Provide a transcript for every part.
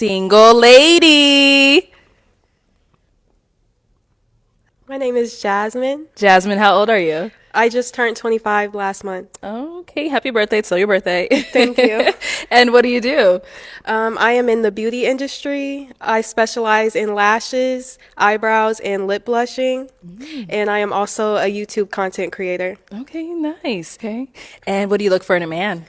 single lady. My name is Jasmine. Jasmine, how old are you? I just turned 25 last month. Okay, happy birthday. It's still your birthday. Thank you. And what do you do? I am in the beauty industry. I specialize in lashes, eyebrows, and lip blushing. And I am also a YouTube content creator. Okay, nice. Okay. And what do you look for in a man?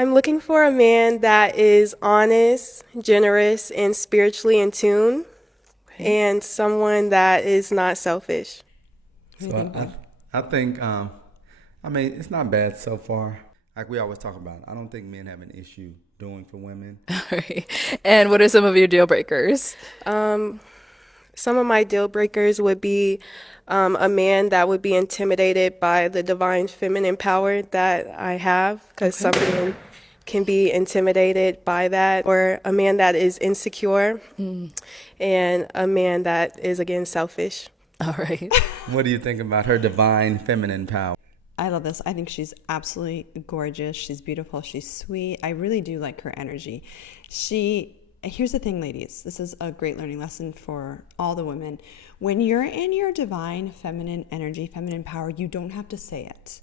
I'm looking for a man that is honest, generous, and spiritually in tune, and someone that is not selfish. So I think, I mean, it's not bad so far. Like we always talk about, I don't think men have an issue doing for women. All right. And what are some of your deal breakers? Some of my deal breakers would be a man that would be intimidated by the divine feminine power that I have, because some men can be intimidated by that, or a man that is insecure, and a man that is, again, selfish. All right. What do you think about her divine feminine power? I love this. I think she's absolutely gorgeous. She's beautiful. She's sweet. I really do like her energy. Here's the thing, ladies. This is a great learning lesson for all the women. When you're in your divine feminine energy, feminine power, you don't have to say it.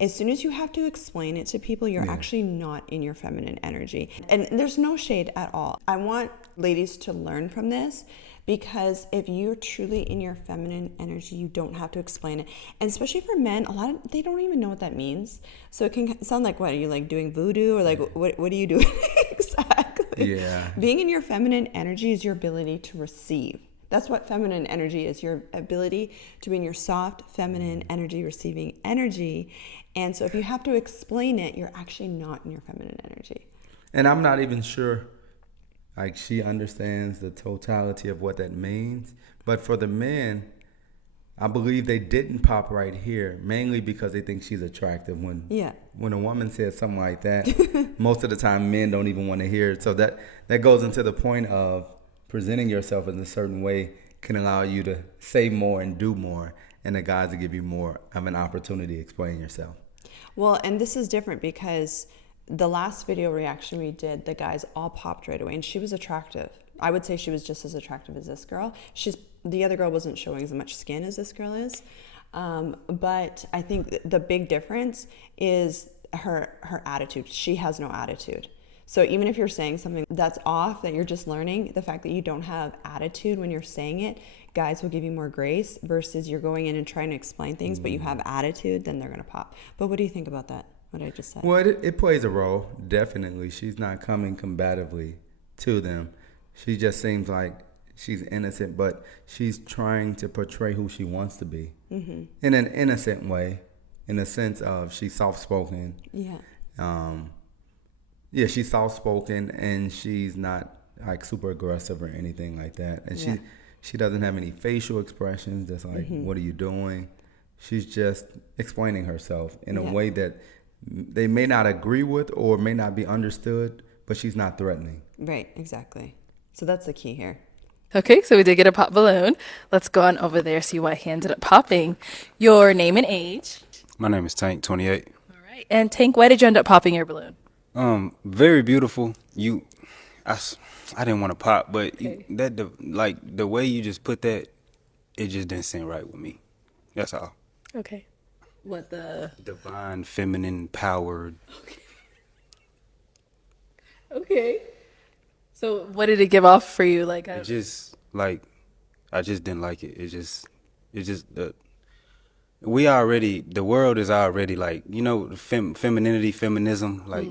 As soon as you have to explain it to people, you're actually not in your feminine energy. And there's no shade at all. I want ladies to learn from this, because if you're truly in your feminine energy, you don't have to explain it. And especially for men, they don't even know what that means. So it can sound like, what, are you like doing voodoo, or like what are you doing? Exactly. Yeah. Being in your feminine energy is your ability to receive. That's what feminine energy is, your ability to be in your soft, feminine energy, receiving energy. And so if you have to explain it, you're actually not in your feminine energy. And I'm not even sure, like, she understands the totality of what that means. But for the men, I believe they didn't pop right here, mainly because they think she's attractive. When a woman says something like that, most of the time men don't even want to hear it. So that goes into the point of presenting yourself in a certain way can allow you to say more and do more, and the guys will give you more of an opportunity to explain yourself. Well, and this is different because the last video reaction we did, the guys all popped right away, and she was attractive. I would say she was just as attractive as this girl. The other girl wasn't showing as much skin as this girl is. But I think the big difference is her attitude. She has no attitude. So even if you're saying something that's off, that you're just learning, the fact that you don't have attitude when you're saying it, guys will give you more grace, versus you're going in and trying to explain things, but you have attitude, then they're going to pop. But what do you think about that, what I just said? Well, it plays a role, definitely. She's not coming combatively to them. She just seems like she's innocent, but she's trying to portray who she wants to be in an innocent way, in the sense of she's soft-spoken. Yeah, she's soft-spoken, and she's not like super aggressive or anything like that. And she doesn't have any facial expressions that's like, what are you doing? She's just explaining herself in a way that they may not agree with or may not be understood, but she's not threatening. Right, exactly. So that's the key here. Okay, so we did get a pop balloon. Let's go on over there, see why he ended up popping. Your name and age. My name is Tank, 28. All right. And Tank, why did you end up popping your balloon? Very beautiful. I didn't want to pop, but the way you just put that, it just didn't seem right with me. That's all. Okay. What the? Divine, feminine, powered. Okay. So what did it give off for you? Like, I just didn't like it. The world is already like, femininity, feminism, like.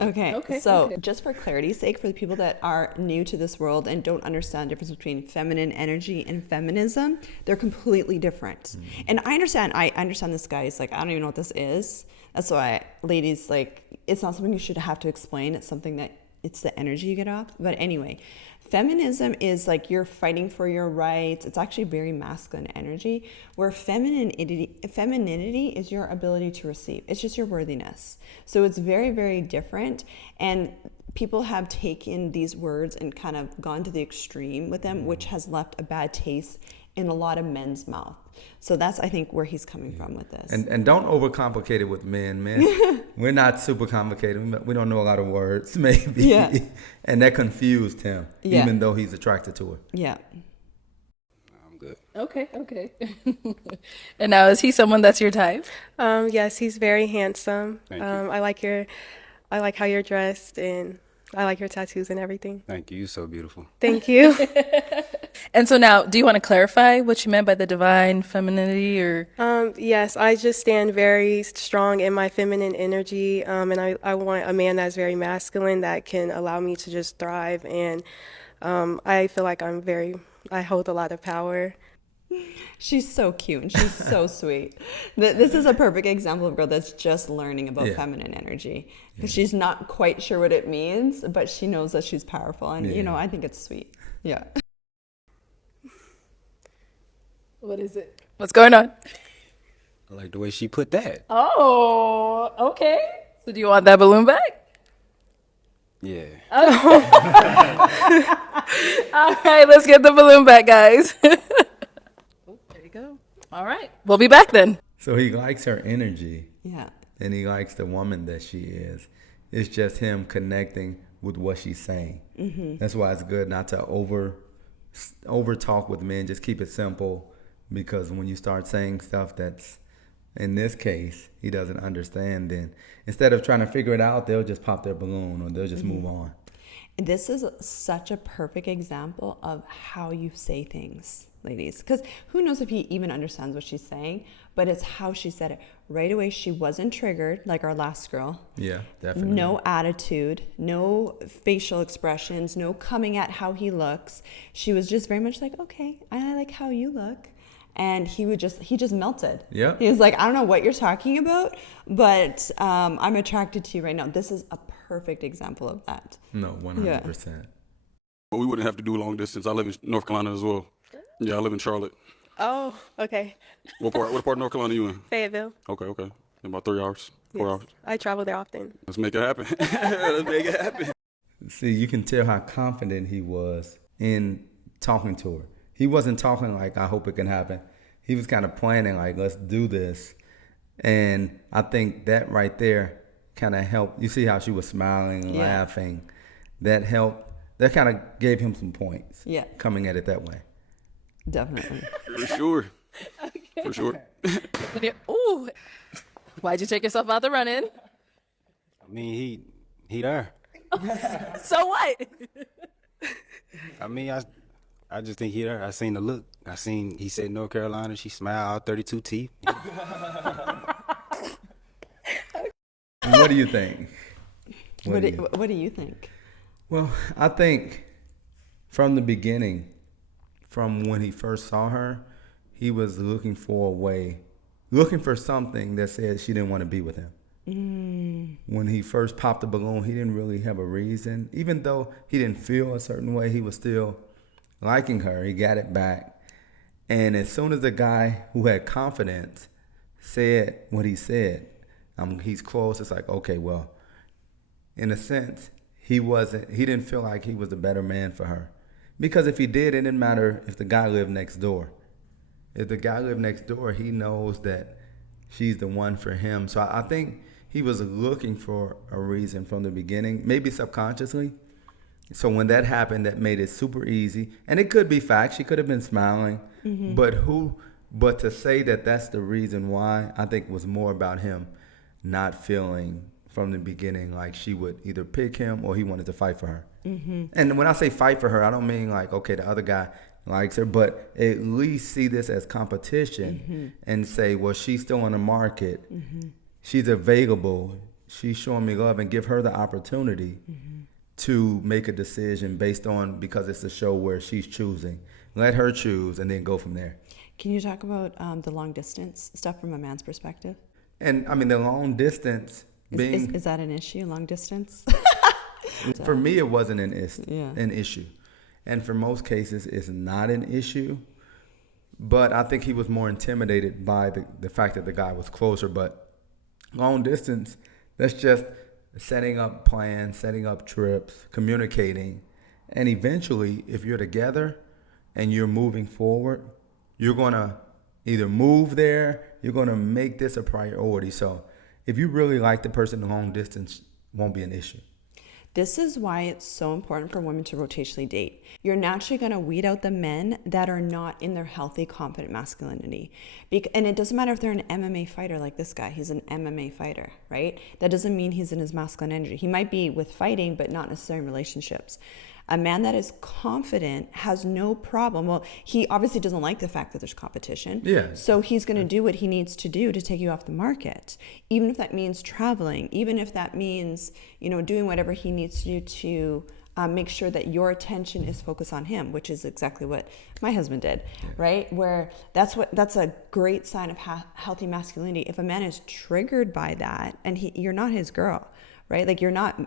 Okay. So just for clarity's sake, for the people that are new to this world and don't understand the difference between feminine energy and feminism, they're completely different. And I understand this guy is like, I don't even know what this is. That's why, ladies, like, it's not something you should have to explain. It's something that it's the energy you get off. But anyway, feminism is like you're fighting for your rights. It's actually very masculine energy, where femininity is your ability to receive. It's just your worthiness. So it's very, very different. And people have taken these words and kind of gone to the extreme with them, which has left a bad taste in a lot of men's mouth. So that's, I think, where he's coming from with this. And don't overcomplicate it with men, man. We're not super complicated. We don't know a lot of words, maybe. Yeah. And that confused him, Yeah. even though he's attracted to her. Yeah. I'm good. Okay. And now, is he someone that's your type? Yes, he's very handsome. Thank you. I like how you're dressed, and I like your tattoos and everything. Thank you. You're so beautiful. Thank you. And so now, do you want to clarify what you meant by the divine femininity, or? Yes, I just stand very strong in my feminine energy, and I want a man that's very masculine that can allow me to just thrive. And I feel like I hold a lot of power. She's so cute and she's so sweet. This is a perfect example of a girl that's just learning about Yeah. feminine energy. She's not quite sure what it means, but she knows that she's powerful. And, Yeah. I think it's sweet. Yeah. What is it? What's going on? I like the way she put that. Oh, okay. So do you want that balloon back? Yeah. All right, let's get the balloon back, guys. Oh, there you go. All right, we'll be back then. So he likes her energy, Yeah. and he likes the woman that she is. It's just him connecting with what she's saying. That's why it's good not to over talk with men. Just keep it simple, because when you start saying stuff that's, in this case, he doesn't understand, then instead of trying to figure it out, they'll just pop their balloon or they'll just move on. This is such a perfect example of how you say things, ladies. Because who knows if he even understands what she's saying, but it's how she said it. Right away, she wasn't triggered like our last girl. Yeah, definitely. No attitude, no facial expressions, no coming at how he looks. She was just very much like, okay, I like how you look. And he just melted. Yeah. He was like, I don't know what you're talking about, but I'm attracted to you right now. This is a perfect example of that. No, 100%. But we wouldn't have to do long distance. I live in North Carolina as well. Yeah, I live in Charlotte. Oh, okay. What part of North Carolina are you in? Fayetteville. Okay. About 3 hours, 4 Yes. hours. I travel there often. Let's make it happen. Let's make it happen. See, you can tell how confident he was in talking to her. He wasn't talking like, I hope it can happen. He was kind of planning like, let's do this. And I think that right there kind of helped. You see how she was smiling and Yeah. laughing. That helped. That kind of gave him some points. Yeah. Coming at it that way. Definitely. For sure. For sure. Ooh, why'd you take yourself out the run-in? I mean, he there. So what? I mean, I just think he there. I seen the look. He said North Carolina. She smiled, all 32 teeth. What do you think? What do you think? Well, I think from the beginning, from when he first saw her, he was looking for something that said she didn't want to be with him. When he first popped the balloon, he didn't really have a reason. Even though he didn't feel a certain way, he was still liking her. He got it back. And as soon as the guy who had confidence said what he said, he's close, it's like, okay, well, in a sense, he didn't feel like he was the better man for her. Because if he did, it didn't matter if the guy lived next door. If the guy lived next door, he knows that she's the one for him. So I think he was looking for a reason from the beginning, maybe subconsciously. So when that happened, that made it super easy. And it could be fact. She could have been smiling. But to say that that's the reason why, I think was more about him not feeling from the beginning like she would either pick him or he wanted to fight for her. And when I say fight for her, I don't mean like, okay, the other guy likes her, but at least see this as competition and say, well, she's still on the market. She's available. She's showing me love, and give her the opportunity to make a decision based on, because it's a show where she's choosing. Let her choose and then go from there. Can you talk about the long distance stuff from a man's perspective? And I mean, the long distance being, Is that an issue, long distance? for me, it wasn't an Yeah. issue. And for most cases, it's not an issue. But I think he was more intimidated by the fact that the guy was closer. But long distance, that's just setting up plans, setting up trips, communicating. And eventually, if you're together and you're moving forward, you're going to either move there, you're going to make this a priority. So if you really like the person, long distance won't be an issue. This is why it's so important for women to rotationally date. You're naturally going to weed out the men that are not in their healthy, confident masculinity. And it doesn't matter if they're an MMA fighter like this guy. He's an MMA fighter, right? That doesn't mean he's in his masculine energy. He might be with fighting, but not necessarily in relationships. A man that is confident has no problem. Well, he obviously doesn't like the fact that there's competition. Yeah. So he's going to do what he needs to do to take you off the market, even if that means traveling, even if that means, doing whatever he needs to do to make sure that your attention is focused on him, which is exactly what my husband did, right? Where that's a great sign of healthy masculinity. If a man is triggered by that, and you're not his girl, right? Like, you're not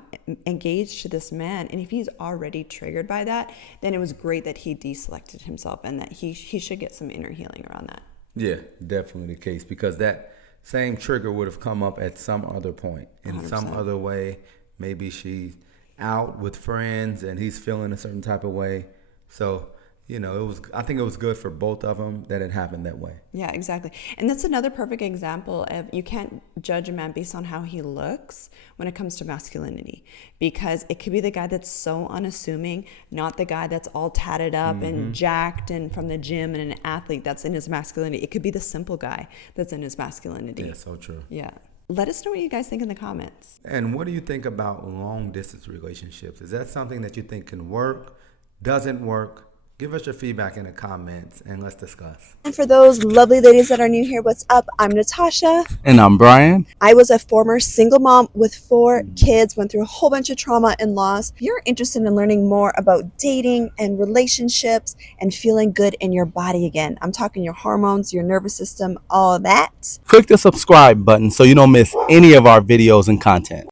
engaged to this man. And if he's already triggered by that, then it was great that he deselected himself, and that he should get some inner healing around that. Yeah, definitely the case, because that same trigger would have come up at some other point in 100%. some other way. Maybe she's out with friends and he's feeling a certain type of way. So, I think it was good for both of them that it happened that way. Yeah, exactly. And that's another perfect example of, you can't judge a man based on how he looks when it comes to masculinity, because it could be the guy that's so unassuming, not the guy that's all tatted up and jacked and from the gym and an athlete that's in his masculinity. It could be the simple guy that's in his masculinity. Yeah, so true. Yeah. Let us know what you guys think in the comments. And what do you think about long distance relationships? Is that something that you think can work, doesn't work? Give us your feedback in the comments and let's discuss. And for those lovely ladies that are new here, what's up? I'm Natasha. And I'm Brian. I was a former single mom with 4 kids, went through a whole bunch of trauma and loss. If you're interested in learning more about dating and relationships and feeling good in your body again, I'm talking your hormones, your nervous system, all that. Click the subscribe button so you don't miss any of our videos and content.